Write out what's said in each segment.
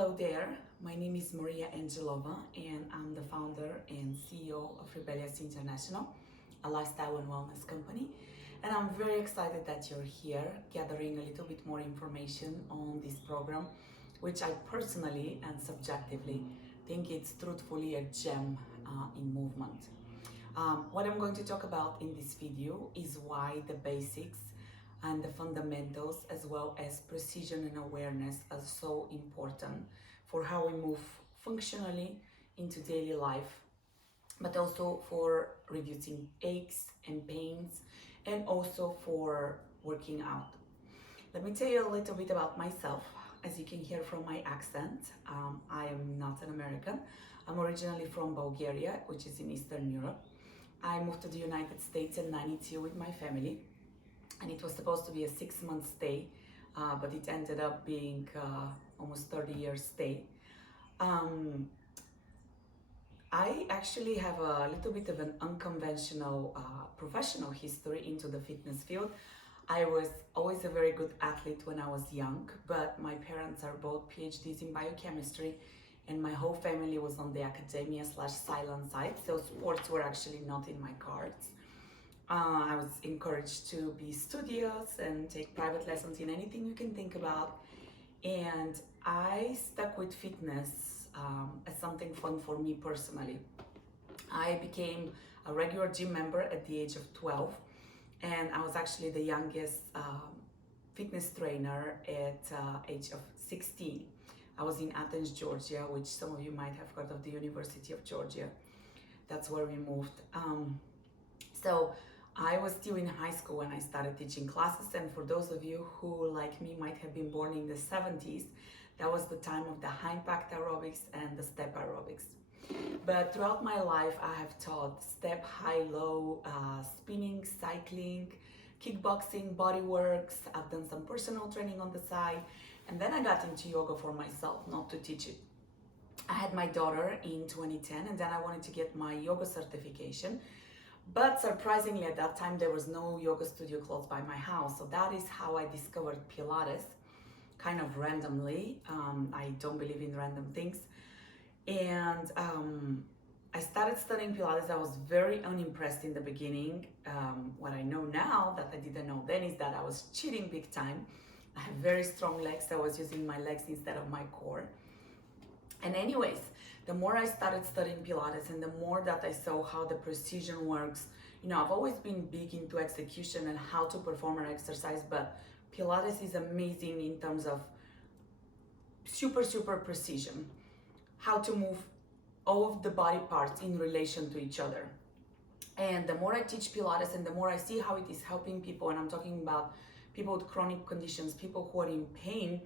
Hello there, my name is Maria Angelova and I'm the founder and CEO of Rebellious International, a lifestyle and wellness company. And I'm very excited that you're here gathering a little bit more information on this program, which I personally and subjectively think it's truthfully a gem in movement. What I'm going to talk about in this video is why the basics and the fundamentals as well as precision and awareness are so important for how we move functionally into daily life, but also for reducing aches and pains and also for working out. Let me tell you a little bit about myself. As you can hear from my accent, I am not an American. I'm originally from Bulgaria, which is in Eastern Europe. I moved to the United States in '92 with my family, and it was supposed to be a 6-month stay, but it ended up being almost 30-year stay. I actually have a little bit of an unconventional professional history into the fitness field. I was always a very good athlete when I was young, but my parents are both PhDs in biochemistry, and my whole family was on the academia/silent side, so sports were actually not in my cards. I was encouraged to be studious and take private lessons in anything you can think about. And I stuck with fitness as something fun for me personally. I became a regular gym member at the age of 12, and I was actually the youngest fitness trainer at age of 16. I was in Athens, Georgia, which some of you might have heard of, the University of Georgia. That's where we moved. So I was still in high school when I started teaching classes, and for those of you who, like me, might have been born in the 70s, that was the time of the high impact aerobics and the step aerobics. But throughout my life, I have taught step, high, low, spinning, cycling, kickboxing, body works. I've done some personal training on the side, and then I got into yoga for myself, not to teach it. I had my daughter in 2010, and then I wanted to get my yoga certification. But surprisingly, at that time, there was no yoga studio close by my house. So that is how I discovered Pilates, kind of randomly. I don't believe in random things. And I started studying Pilates. I was very unimpressed in the beginning. What I know now that I didn't know then is that I was cheating big time. I have very strong legs. So I was using my legs instead of my core. And anyways, the more I started studying Pilates and the more that I saw how the precision works, I've always been big into execution and how to perform an exercise, but Pilates is amazing in terms of super precision, how to move all of the body parts in relation to each other. And the more I teach Pilates and the more I see how it is helping people, and I'm talking about people with chronic conditions, people who are in pain,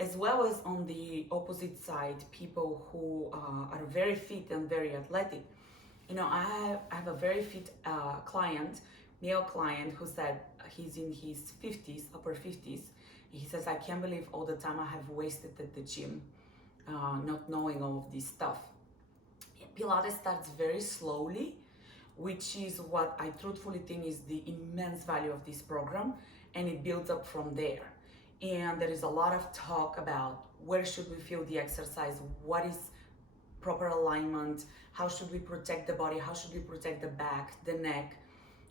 as well as on the opposite side, people who are very fit and very athletic. I have a very fit male client, who said he's in his 50s, upper 50s. He says, I can't believe all the time I have wasted at the gym, not knowing all of this stuff. Pilates starts very slowly, which is what I truthfully think is the immense value of this program, and it builds up from there. And there is a lot of talk about where should we feel the exercise, what is proper alignment, how should we protect the body, how should we protect the back, the neck,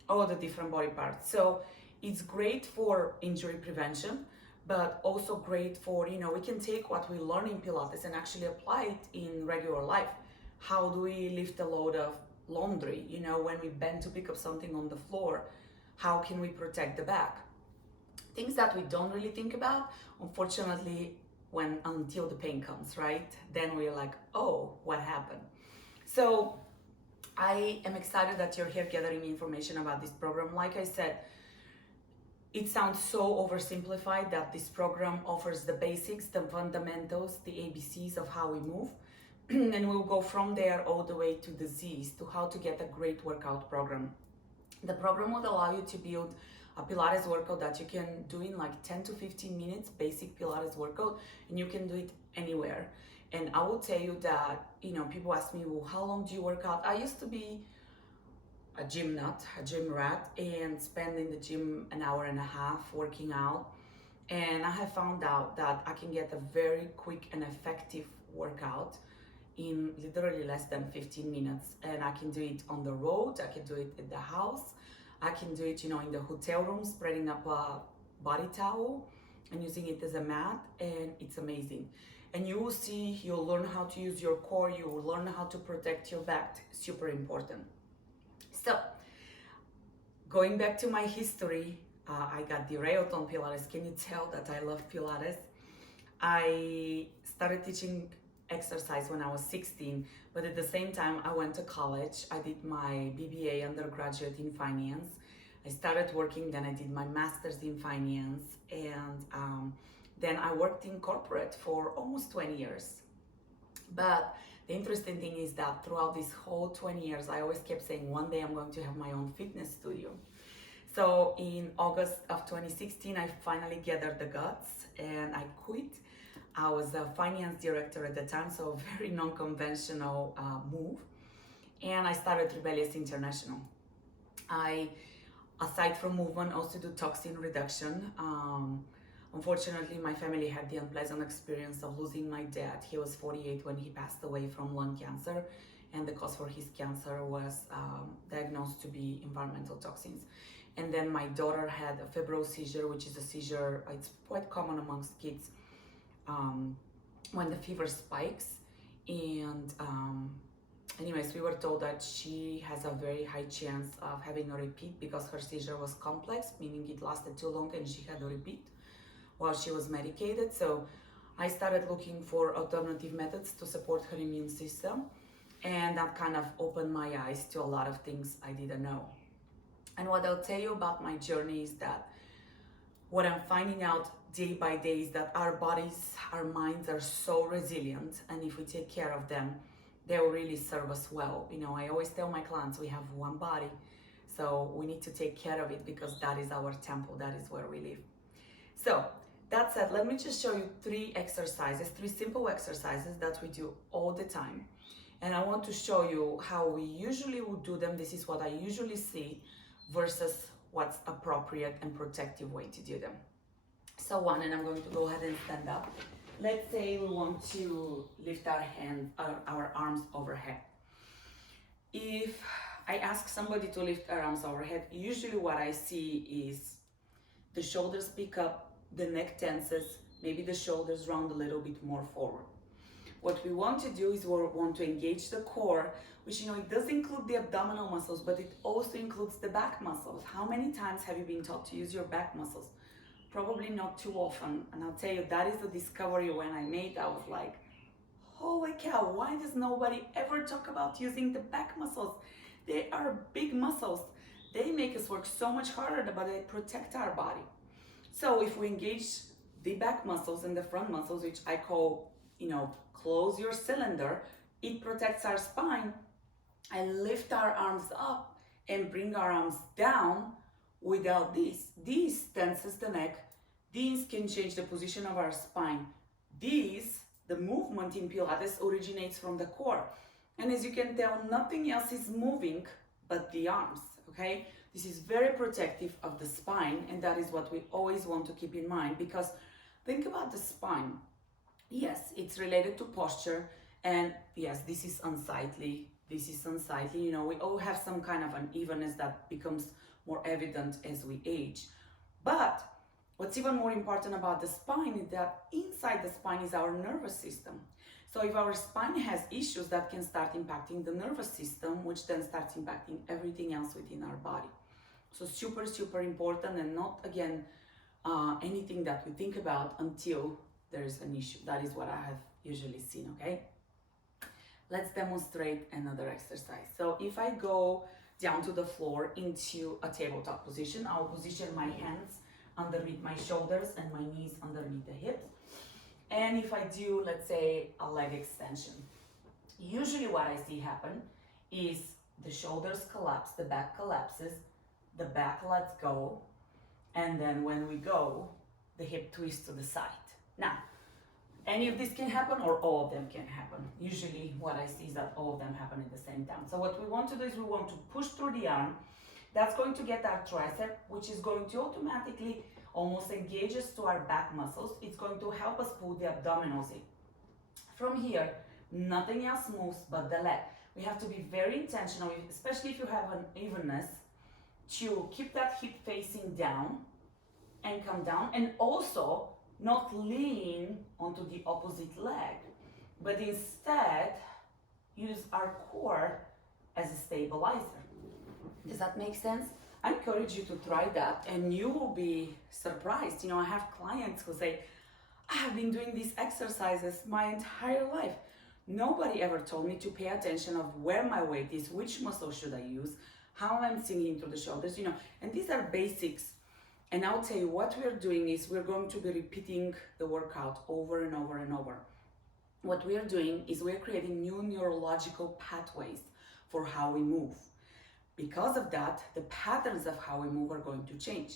all the different body parts. So it's great for injury prevention, but also great for, we can take what we learn in Pilates and actually apply it in regular life. How do we lift a load of laundry? When we bend to pick up something on the floor, how can we protect the back? Things that we don't really think about, unfortunately, until the pain comes, right? Then we're like, oh, what happened? So I am excited that you're here gathering information about this program. Like I said, it sounds so oversimplified that this program offers the basics, the fundamentals, the ABCs of how we move. And we'll go from there all the way to the Z's, to how to get a great workout program. The program would allow you to build a Pilates workout that you can do in like 10 to 15 minutes, basic Pilates workout, and you can do it anywhere. And I will tell you that, people ask me, well, how long do you work out? I used to be a gym nut, a gym rat, and spend in the gym an hour and a half working out. And I have found out that I can get a very quick and effective workout in literally less than 15 minutes. And I can do it on the road, I can do it at the house, I can do it, in the hotel room, spreading up a body towel and using it as a mat, and it's amazing. And you will see, you'll learn how to use your core, you will learn how to protect your back, super important. So, going back to my history, I got derailed on Pilates. Can you tell that I love Pilates? I started teaching exercise when I was 16, but at the same time I went to college. I did my BBA undergraduate in finance. I started working, then I did my master's in finance, and then I worked in corporate for almost 20 years. But the interesting thing is that throughout this whole 20 years, I always kept saying, one day I'm going to have my own fitness studio. So in August of 2016, I finally gathered the guts and I quit. I was a finance director at the time, so a very non-conventional move. And I started Rebellious International. I, aside from movement, also do toxin reduction. Unfortunately, my family had the unpleasant experience of losing my dad. He was 48 when he passed away from lung cancer, and the cause for his cancer was diagnosed to be environmental toxins. And then my daughter had a febrile seizure, which is a seizure, it's quite common amongst kids when the fever spikes. And anyways, we were told that she has a very high chance of having a repeat because her seizure was complex, meaning it lasted too long and she had a repeat while she was medicated. So I started looking for alternative methods to support her immune system, and that kind of opened my eyes to a lot of things I didn't know. And what I'll tell you about my journey is that what I'm finding out day by day is that our bodies, our minds are so resilient, and if we take care of them, they will really serve us well. I always tell my clients we have one body, so we need to take care of it because that is our temple, that is where we live. So that said, let me just show you three simple exercises that we do all the time. And I want to show you how we usually would do them. This is what I usually see versus what's appropriate and protective way to do them. So one, and I'm going to go ahead and stand up. Let's say we want to lift our arms overhead. If I ask somebody to lift our arms overhead, usually what I see is the shoulders pick up, the neck tenses, maybe the shoulders round a little bit more forward. What we want to do is we want to engage the core, which it does include the abdominal muscles, but it also includes the back muscles. How many times have you been taught to use your back muscles? Probably not too often. And I'll tell you, that is a discovery when I made. I was like, holy cow, why does nobody ever talk about using the back muscles? They are big muscles. They make us work so much harder, but they protect our body. So if we engage the back muscles and the front muscles, which I call, close your cylinder, it protects our spine, and lift our arms up and bring our arms down without this. This tenses the neck. These can change the position of our spine. The movement in Pilates originates from the core. And as you can tell, nothing else is moving but the arms, okay? This is very protective of the spine, and that is what we always want to keep in mind, because think about the spine. Yes, it's related to posture, and yes, this is unsightly. We all have some kind of unevenness that becomes more evident as we age. But what's even more important about the spine is that inside the spine is our nervous system. So if our spine has issues, that can start impacting the nervous system, which then starts impacting everything else within our body. So super, super important, and not, again, anything that we think about until there is an issue. That is what I have usually seen, okay? Let's demonstrate another exercise. So if I go down to the floor into a tabletop position, I'll position my hands underneath my shoulders and my knees underneath the hips. And if I do, let's say, a leg extension, usually what I see happen is the shoulders collapse, the back collapses, the back lets go, and then when we go, the hip twists to the side. Now, any of this can happen or all of them can happen. Usually what I see is that all of them happen at the same time. So what we want to do is we want to push through the arm. That's going to get our tricep, which is going to automatically almost engages to our back muscles. It's going to help us pull the abdominals in. From here, nothing else moves but the leg. We have to be very intentional, especially if you have an evenness, to keep that hip facing down and come down, and also not lean onto the opposite leg, but instead use our core as a stabilizer. Does that make sense? I encourage you to try that and you will be surprised. I have clients who say, I have been doing these exercises my entire life. Nobody ever told me to pay attention of where my weight is, which muscle should I use, how I'm sinking through the shoulders, and these are basics. And I'll tell you what we're doing is we're going to be repeating the workout over and over and over. What we're doing is we're creating new neurological pathways for how we move. Because of that, the patterns of how we move are going to change.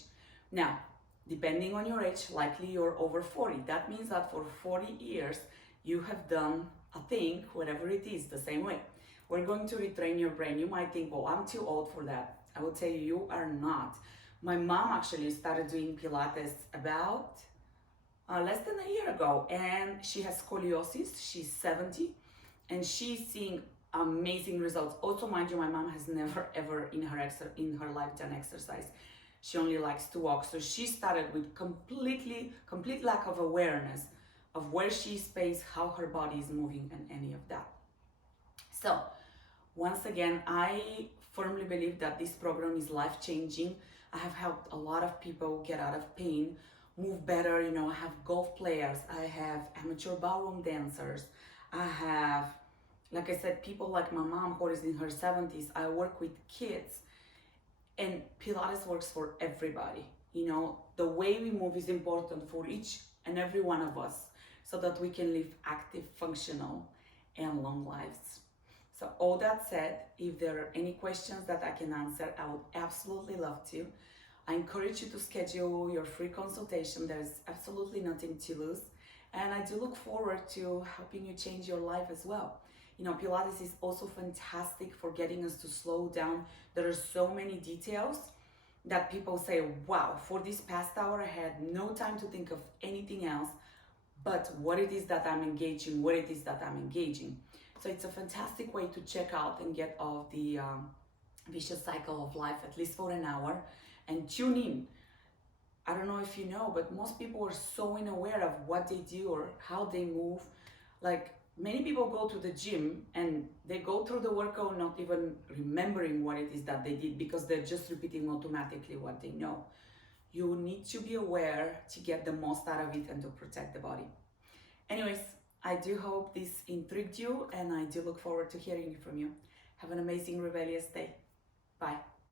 Now, depending on your age, likely you're over 40. That means that for 40 years, you have done a thing, whatever it is, the same way. We're going to retrain your brain. You might think, well, I'm too old for that. I will tell you, you are not. My mom actually started doing Pilates about less than a year ago, and she has scoliosis. She's 70, and she's seeing amazing results. Also, mind you, my mom has never ever in her life done exercise. She only likes to walk. So she started with complete lack of awareness of where she's placed, how her body is moving, and any of that. So once again, I firmly believe that this program is life-changing. I have helped a lot of people get out of pain, move better. I have golf players, I have amateur ballroom dancers, I have, like I said, people like my mom who is in her 70s. I work with kids, and Pilates works for everybody. The way we move is important for each and every one of us so that we can live active, functional, and long lives. So all that said, if there are any questions that I can answer, I would absolutely love to. I encourage you to schedule your free consultation. There's absolutely nothing to lose. And I do look forward to helping you change your life as well. Pilates is also fantastic for getting us to slow down. There are so many details that people say, wow, for this past hour, I had no time to think of anything else but what it is that I'm engaging, what it is that I'm engaging. So it's a fantastic way to check out and get off the vicious cycle of life, at least for an hour, and tune in. I don't know if you know, but most people are so unaware of what they do or how they move. Like, many people go to the gym and they go through the workout not even remembering what it is that they did because they're just repeating automatically what they know. You need to be aware to get the most out of it and to protect the body. Anyways, I do hope this intrigued you, and I do look forward to hearing from you. Have an amazing rebellious day. Bye.